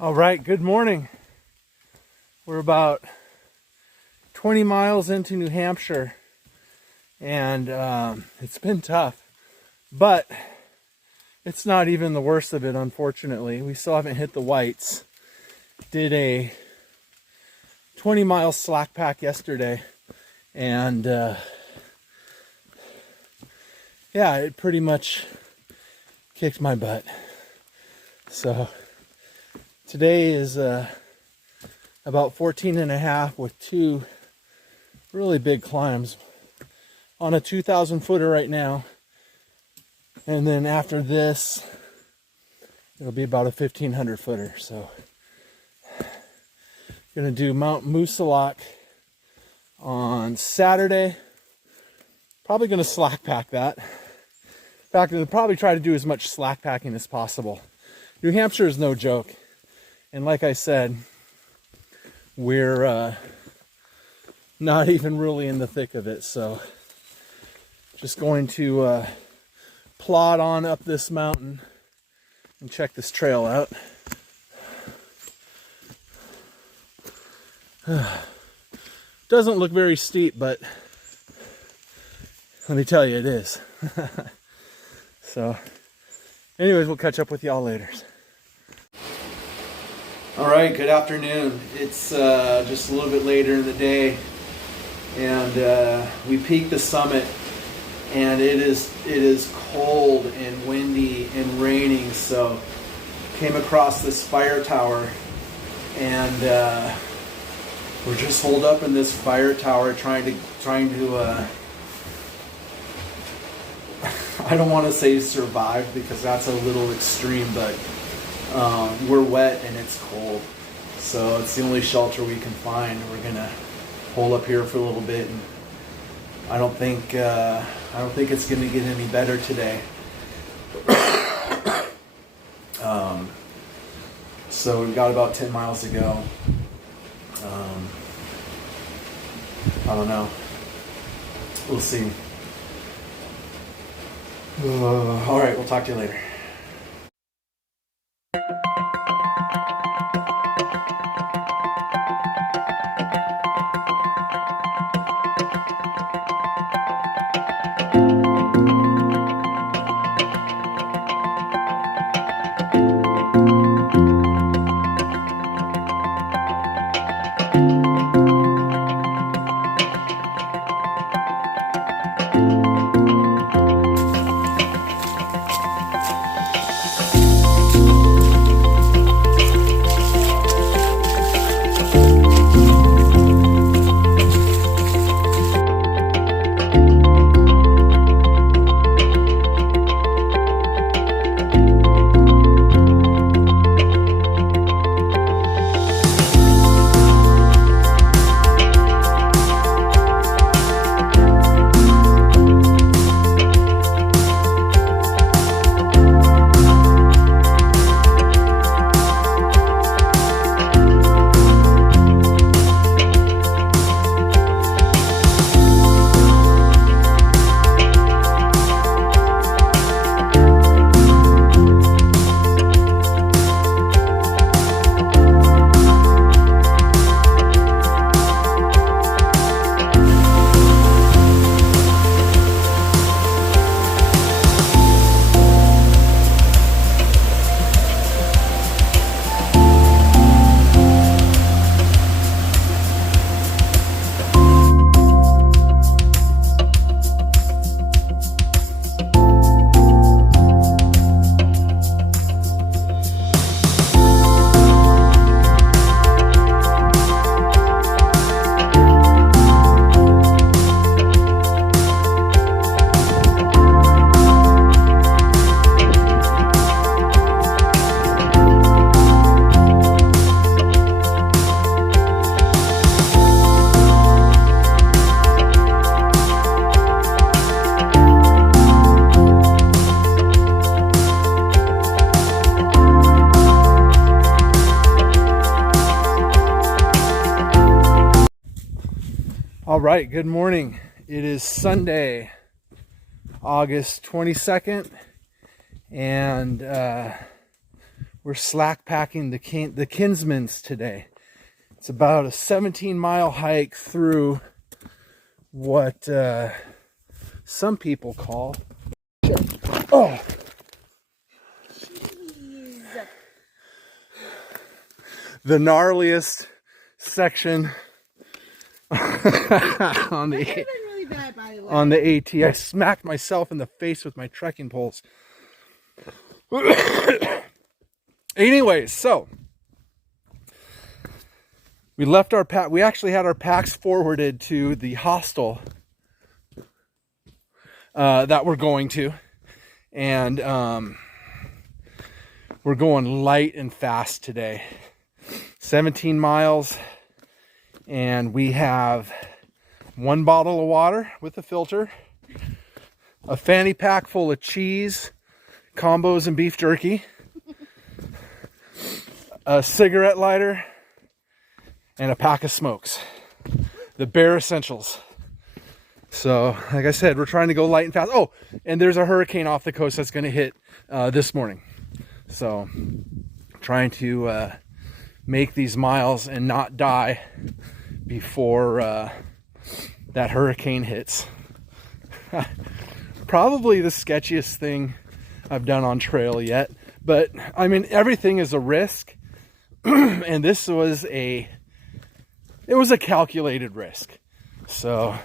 All right, good morning. We're about 20 miles into New Hampshire, and it's been tough, but it's not even the worst of it, unfortunately. We still haven't hit the whites. Did a 20-mile slack pack yesterday, and yeah, it pretty much kicked my butt. So today is about 14 and a half with two really big climbs on a 2,000 footer right now. And then after this, it'll be about a 1,500 footer. So gonna do Mount Moosilauke on Saturday. Probably gonna slack pack that. In fact, I'll probably try to do as much slack packing as possible. New Hampshire is no joke. And like I said, we're not even really in the thick of it. So just going to plod on up this mountain and check this trail out. Doesn't look very steep, but let me tell you, it is. So anyways, we'll catch up with y'all later. All right, good afternoon. It's just a little bit later in the day, and we peaked the summit, and it is cold and windy and raining. So came across this fire tower, and we're just holed up in this fire tower trying to I don't want to say survive, because that's a little extreme, but we're wet and it's cold, so it's the only shelter we can find. We're gonna hole up here for a little bit, and I don't think it's gonna get any better today. So we've got about 10 miles to go. I don't know. We'll see. All right, we'll talk to you later. All right, good morning. It is Sunday, August 22nd, and We're slack packing the Kinsmans today. It's about a 17-mile hike through what some people call the gnarliest section on the AT. I smacked myself in the face with my trekking poles. Anyways, so we left our pack. We actually had our packs forwarded to the hostel that we're going to, and we're going light and fast today. 17 miles, and we have 1 bottle of water with a filter, a fanny pack full of cheese, combos, and beef jerky, a cigarette lighter, and a pack of smokes. The bare essentials. So, like I said, we're trying to go light and fast. Oh, and there's a hurricane off the coast that's going to hit this morning. So, trying to make these miles and not die before that hurricane hits. Probably the sketchiest thing I've done on trail yet. But, I mean, everything is a risk. And this was it was a calculated risk. So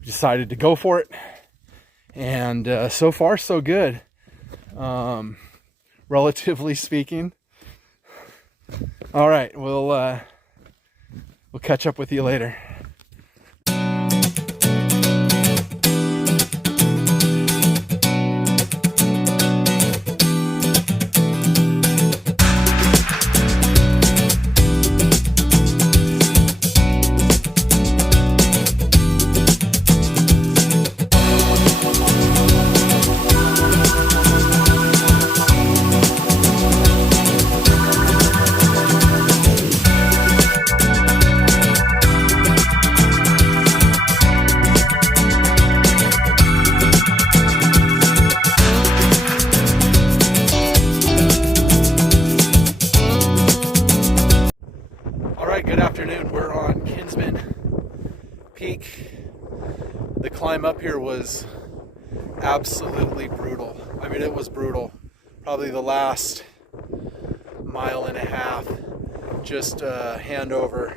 we decided to go for it. And so far, so good. Relatively speaking. All right, we'll catch up with you later. Good afternoon. We're on Kinsman Peak. The climb up here was absolutely brutal. I mean, it was brutal. Probably the last 1.5 miles, just hand over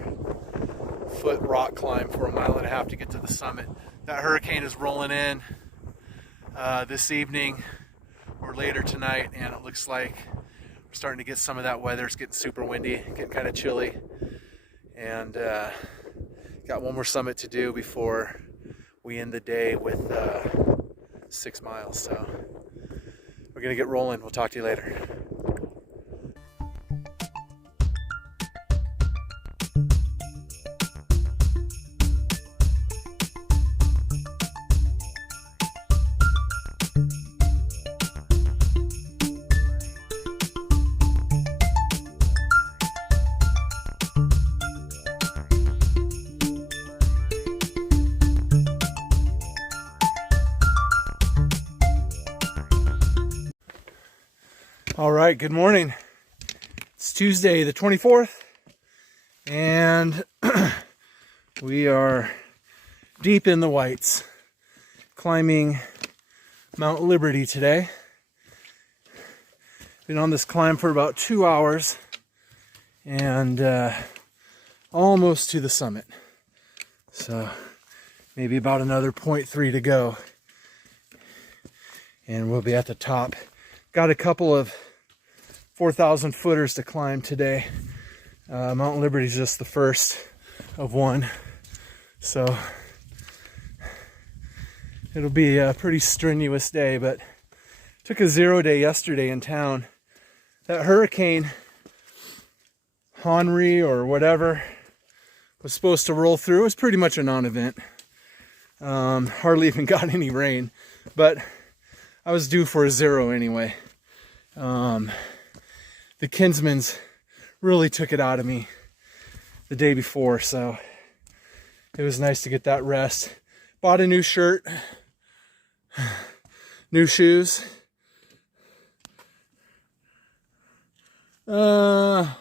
foot rock climb for 1.5 miles to get to the summit. That hurricane is rolling in this evening or later tonight, and it looks like we're starting to get some of that weather. It's getting super windy, getting kind of chilly. And got one more summit to do before we end the day with 6 miles. So we're gonna get rolling. We'll talk to you later. All right, good morning. It's Tuesday the 24th, and we are deep in the whites, climbing Mount Liberty today. Been on this climb for about 2 hours, and almost to the summit. So maybe about another 0.3 to go, and we'll be at the top. Got a couple of 4,000 footers to climb today. Mount Liberty is just the first of one. So it'll be a pretty strenuous day, but took a 0 day yesterday in town. That hurricane, Henry or whatever, was supposed to roll through. It was pretty much a non-event. Hardly even got any rain, but I was due for a 0 anyway. The Kinsmans really took it out of me the day before, so it was nice to get that rest. Bought a new shirt, new shoes, I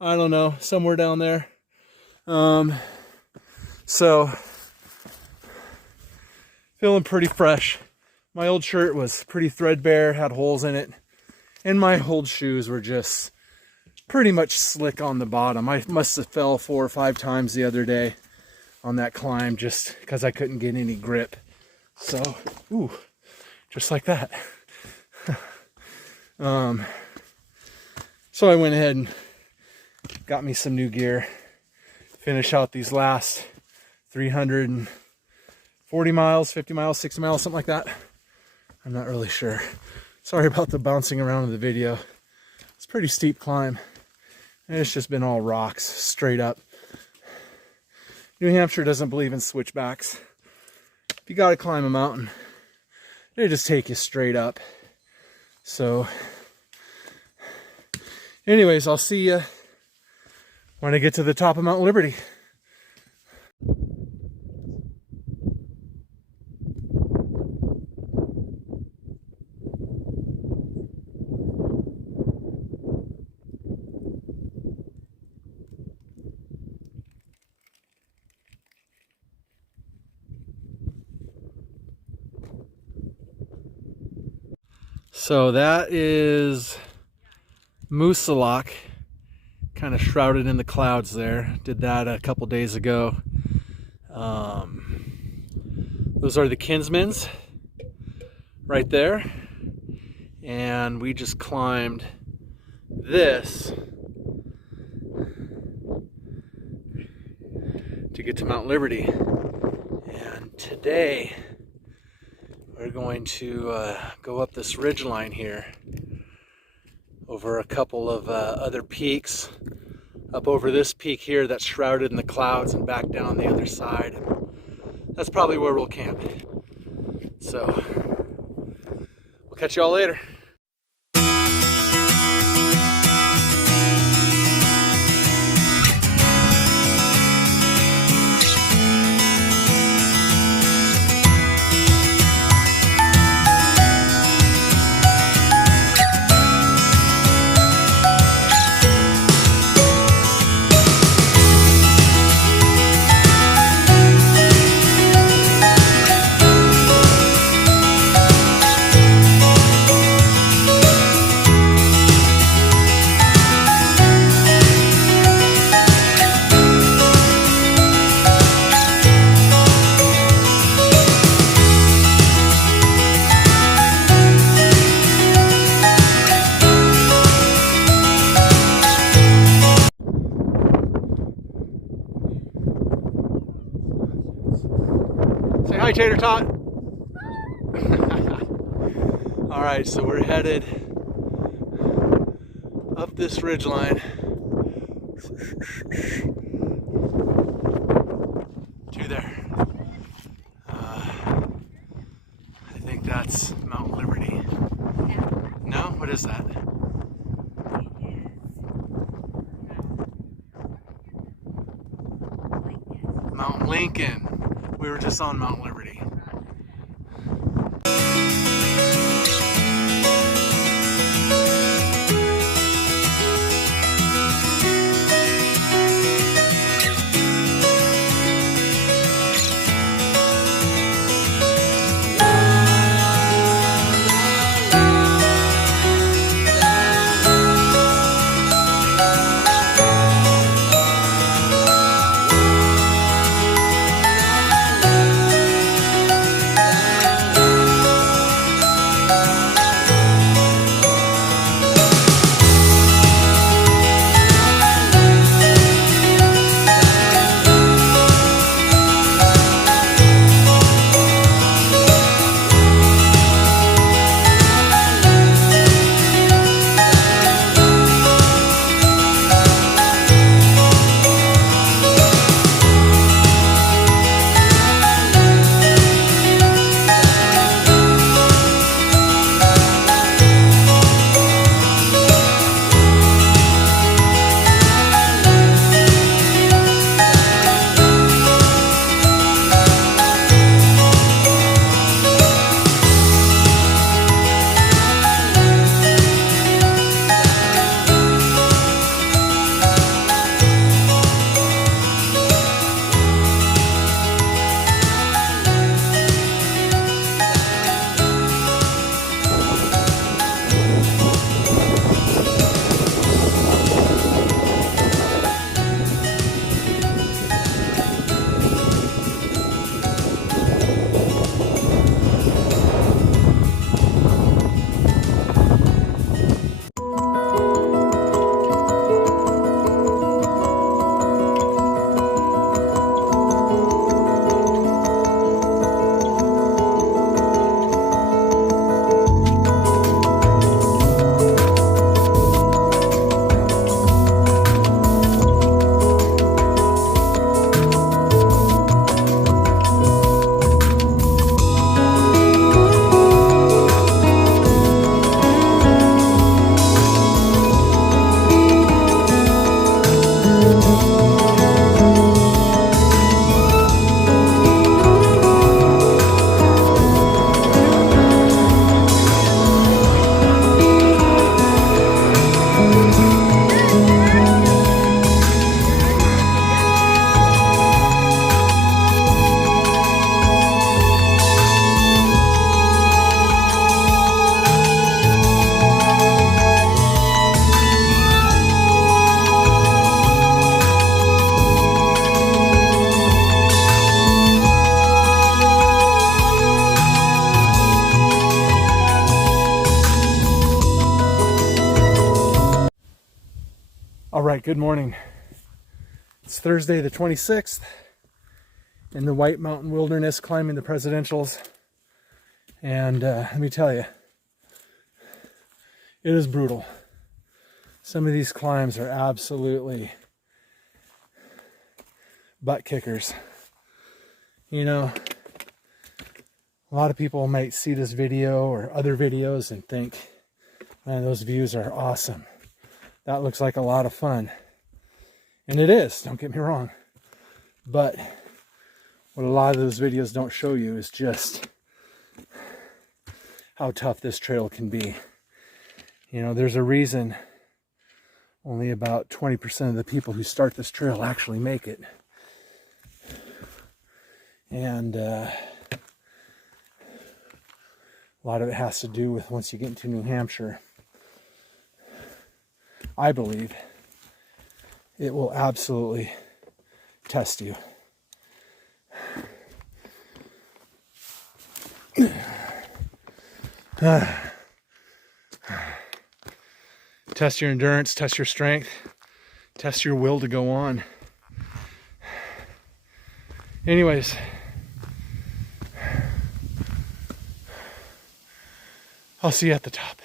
don't know, somewhere down there. So feeling pretty fresh. My old shirt was pretty threadbare, had holes in it, and my old shoes were just pretty much slick on the bottom. I must have fell 4 or 5 times the other day on that climb just because I couldn't get any grip. So, ooh, just like that. So I went ahead and got me some new gear. Finish out these last 340 miles, 50 miles, 60 miles, something like that. I'm not really sure. Sorry about the bouncing around in the video. It's a pretty steep climb. And it's just been all rocks, straight up. New Hampshire doesn't believe in switchbacks. If you gotta climb a mountain, they just take you straight up. So, anyways, I'll see you when I get to the top of Mount Liberty. So that is Moosilauke, kind of shrouded in the clouds there. Did that a couple days ago. Those are the Kinsmans right there. And we just climbed this to get to Mount Liberty. And today we're going to go up this ridge line here over a couple of other peaks, up over this peak here that's shrouded in the clouds, and back down the other side. That's probably where we'll camp. So we'll catch you all later. Say hi, Tater Tot. All right, so we're headed up this ridge line to there. I think that's Mount Liberty. No? What is that? Mount Lincoln. We were just on Mount Liberty. right, good morning. It's Thursday the 26th in the White Mountain Wilderness, climbing the Presidentials. And let me tell you, it is brutal. Some of these climbs are absolutely butt kickers. You know, a lot of people might see this video or other videos and think, man, those views are awesome. That looks like a lot of fun. And it is, don't get me wrong. But what a lot of those videos don't show you is just how tough this trail can be. You know, there's a reason only about 20% of the people who start this trail actually make it. And a lot of it has to do with once you get into New Hampshire, I believe it will absolutely test you. Test your endurance, test your strength, test your will to go on. Anyways, I'll see you at the top.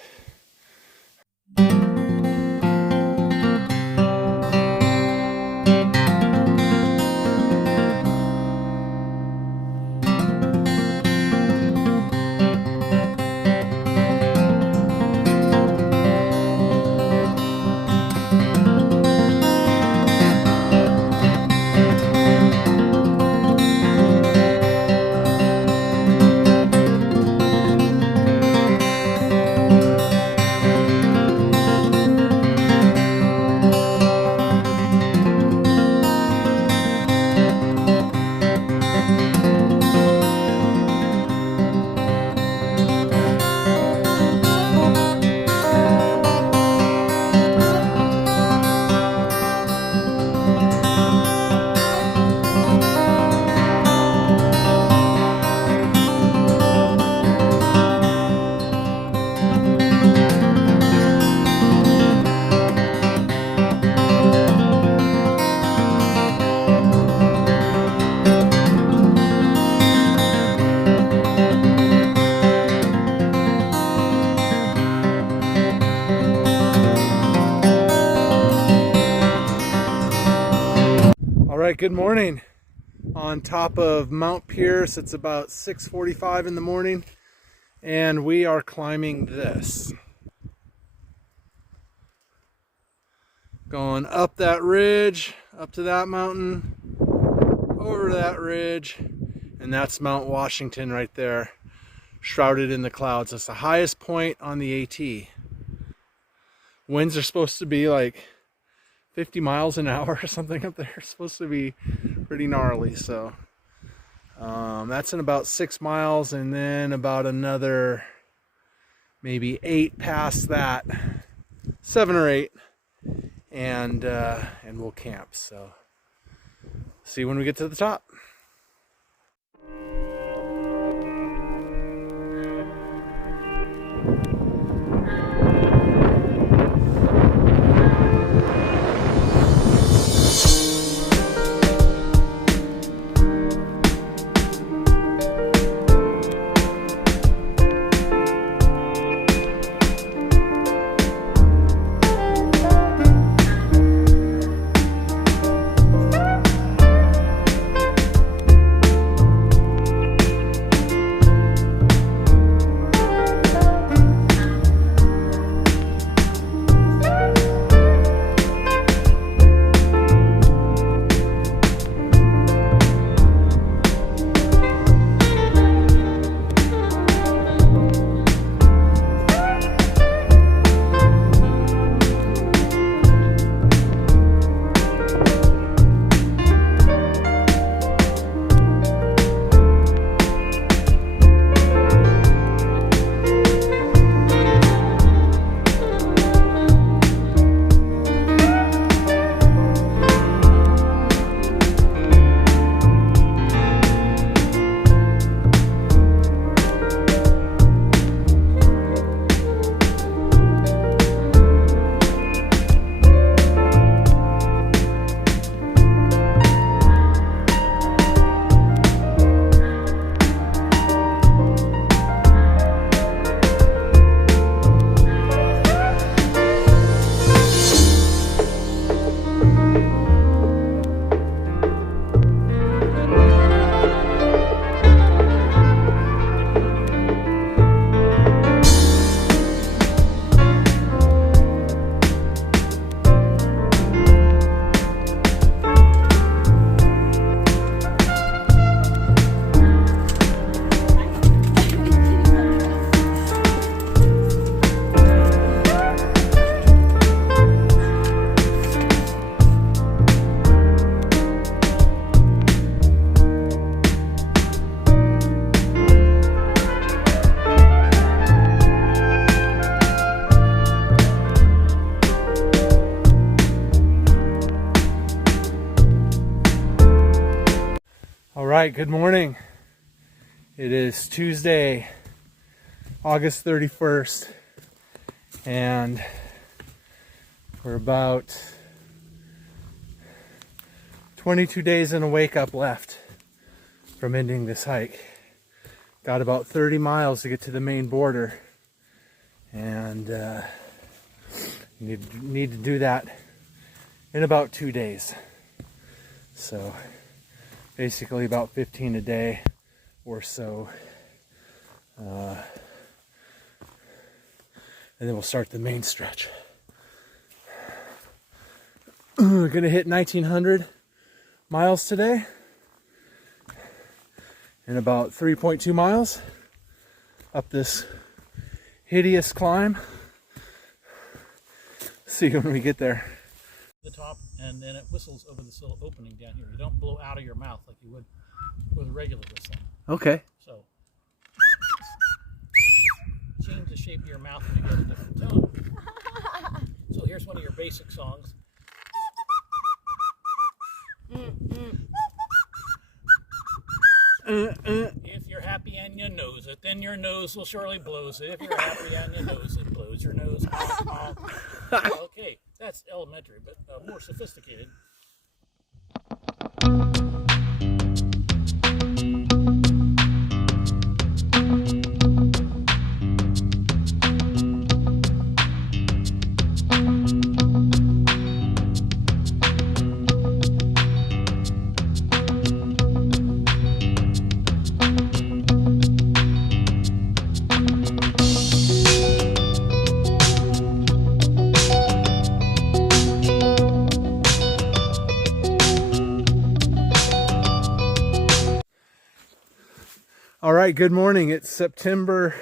Good morning. On top of Mount Pierce, it's about 6:45 in the morning, and we are climbing this. Going up that ridge, up to that mountain, over that ridge, and that's Mount Washington right there, shrouded in the clouds. It's the highest point on the AT. Winds are supposed to be like 50 miles an hour or something up there. It's supposed to be pretty gnarly. So that's in about 6 miles, and then about another maybe 8 past that, 7 or 8, and we'll camp. So see you when we get to the top. right, good morning. It is Tuesday, August 31st, and we're about 22 days and a wake up left from ending this hike. Got about 30 miles to get to the main border, and need to do that in about 2 days. So basically about 15 a day or so, and then we'll start the main stretch. We're gonna hit 1900 miles today in about 3.2 miles up this hideous climb. See you when we get there. The top, and then it whistles over this little opening down here. You don't blow out of your mouth like you would with a regular whistling. Okay. So change the shape of your mouth and you get a different tone. So here's one of your basic songs. If you're happy and you knows it, then your nose will surely blows it. If you're happy and you knows it, blows your nose. Okay, that's elementary, but more sophisticated. All right, good morning. It's September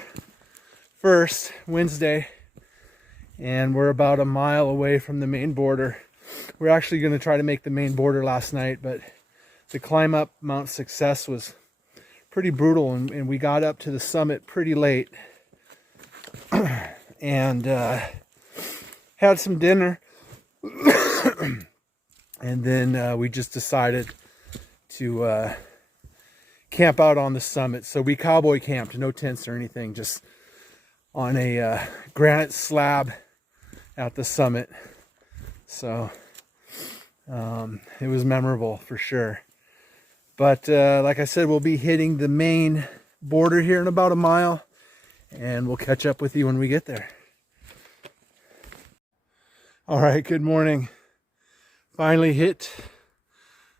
1st, Wednesday, and we're about a mile away from the main border. We're actually going to try to make the main border last night, but the climb up Mount Success was pretty brutal, and we got up to the summit pretty late and had some dinner, and then we just decided to camp out on the summit. So we cowboy camped, no tents or anything, just on a granite slab at the summit. So it was memorable for sure. But like I said, we'll be hitting the main border here in about a mile, and we'll catch up with you when we get there. All right, good morning. Finally hit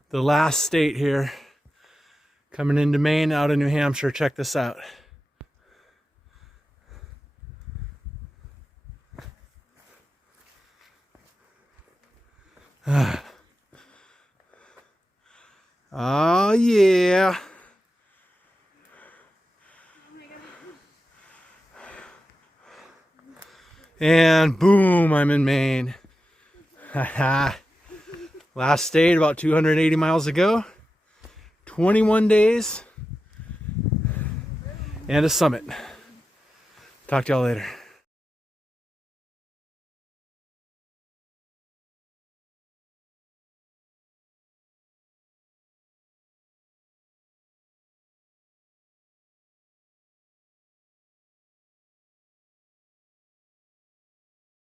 the last state here. Coming into Maine out of New Hampshire. Check this out. Oh yeah. And boom, I'm in Maine. Last state about 280 miles ago. 21 days and a summit. Talk to y'all later.